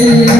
Deus.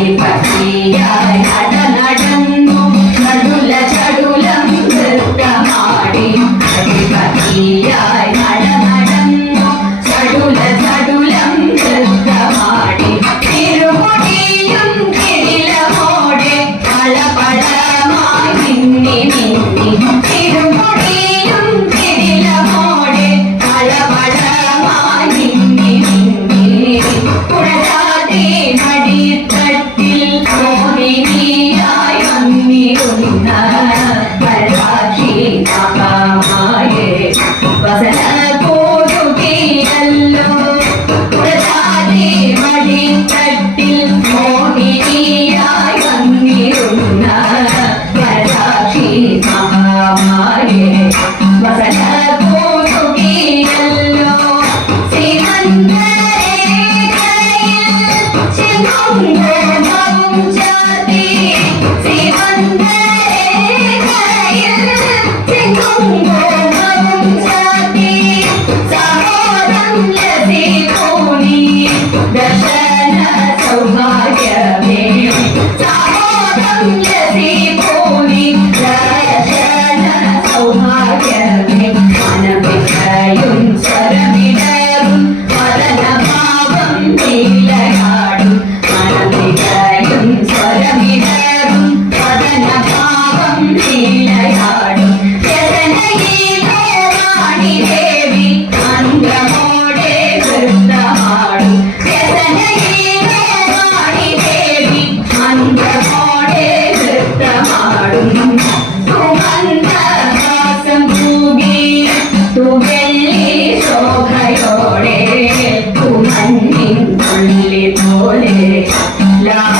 Kapipatiya Hari trên không thể không cho đi vì vấn đề trên không thể Olé, eh, la